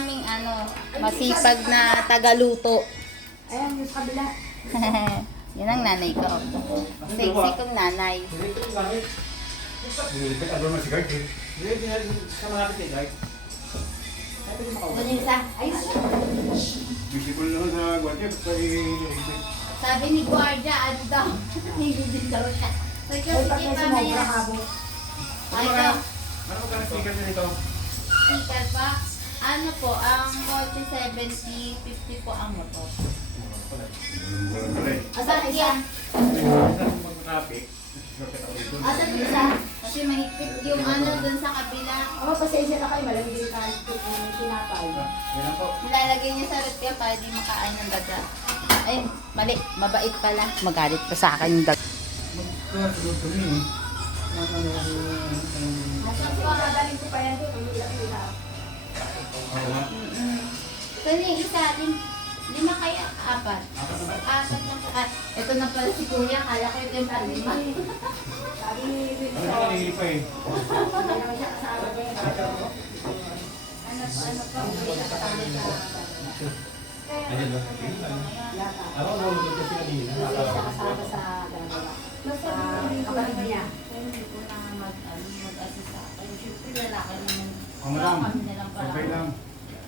aming ano, masipag na tagaluto. Ayan, yung kabila. Yan ang nanay ko. Sexy kong nanay. Eh. Sabi ni Guardia, ano daw? Hindi din daw siya. Sabi ko, sige pa ka mo. Ay, ito. Ano ka na speaker na nito? Speaker pa. Ano po, ang kotse 70, 50 po ang motor. Asan isa? Asan isa? Kasi mahigpit yung ano dun sa kabila. Ako, pasensya na kayo. Malamig yung kahit yung tinapay. Po. Nilalagay niya sa kaya para di makain ng daga. Ay, mali. Mabait pala. Magalit pa sa akin yung daga. Magkasunod kami eh. Asan ko, dadalhin ko pa yan doon. Ang nga. Mm-mm. Yung isa? Lim, lima kaya? Apat? Apat lang po. Ah, ito na pala si Kuya. Kala ko ito yung lima. Sabi ni Ano Wilson, ka nililipa eh? siya kasama niya. Ano po, ano po? Hindi na kasama sa... Ayan ba? Yata. Ako mo, luto kasi kanina. Hindi siya kasama sa gagawa. Sa kapatid niya. Kaya hindi ko na mag, ano, mag-assist sa akin. Siyempre, lalaki naman. Ang madam. Kami na lang pala. Okay lang.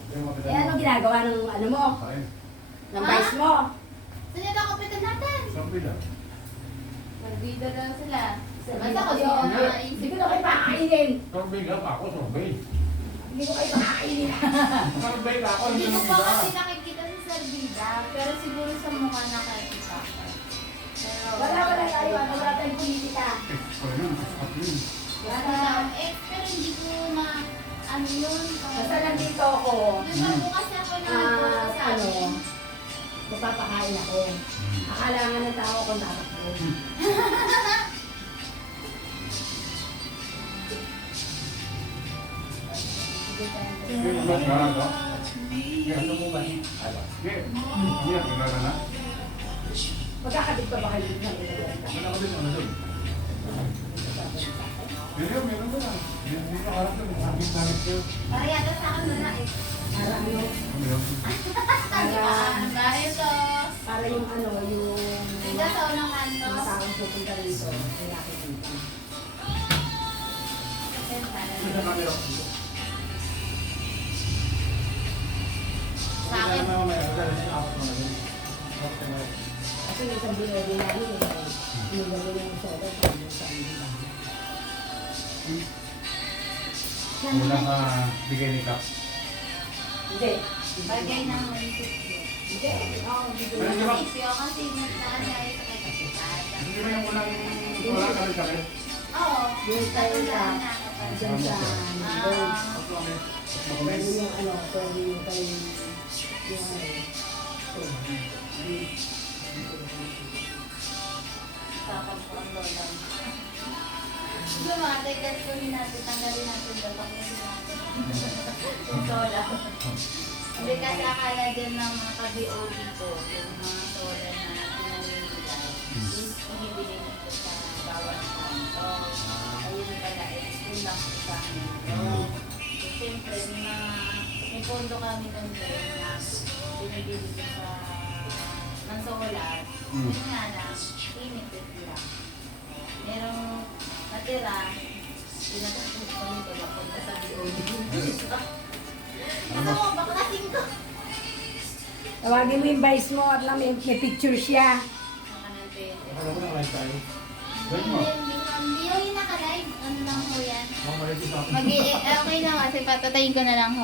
Mga Eh, ano ginagawa ng ano mo? Kain. Ng vice mo? Saan yung kapitan natin? Sabi lang. Magbida lang sila. Basta ko ko yun. siya Hindi ko na kayo makakainin. Sabi lang ako, sabi. Hindi ko kayo makakainin. Sabi ka ako, Hindi hindi ko pa kita. kasi nakikita si Sir Bida, pero siguro sa mukha nakikita ko. Pero, Wala wala tayo. Ano wala tayong politika. Eh, wala yun. Wala Wala. na. Eh, pero hindi ko ma... Ano yun? Basta nandito ako. Yung po kasi ako na Ah, sa ano, akin. magpapakain ako. Akala nga ng tao kung tatakbo. Yan, ano mo ba? Na. Magkakabit pa ba kayo Meron, meron ba lang? Dito harap dun. Sakit namin kayo. Para sa akin na eh. Para ano, Meron. Ano ba ito? para yung ano, yung Dito sa unang kanto. mga taong pupunta rito, nakikita. Sa camera. Sa akin. Kasi yung isang binili namin, eh, yung gawin yung soda, sabi yung sa kanila. Wala ka bigay ni Kap. Hindi. Bagay ng munisipyo. Hindi. Oo, hindi ko Pero na. Munisipyo kasi nagdaan na ito kay Kapitan. Hindi ba yung unang wala ka rin kami? Oo. Yung tayo na, dyan sa Gold. Pwede yung ano, pwede yung kay, yung ano, Tapos po ang lola. Sige mga, teka, kunin natin, tanggalin natin daw hindi natin. Yung sola. Hindi kasi akala din ng mga ka-BO dito, yung mga sola na pinamimigay, is inibigay nito sa bawat kanto. Ayun pala, eh, yun lang po sa amin. So, siyempre, mga, may pondo kami din na binibili ko sa ng. Yun nga natira, pinatapos ko nito na punta sa BOD. Ano mo, baklasin ko. Tawagin mo yung vice mo at lang may, may picture siya. Ano mo na live tayo? Gawin mo. Hindi, yung naka-live. Ano lang ho yan. Mag- okay na kasi patatayin ko na lang ho.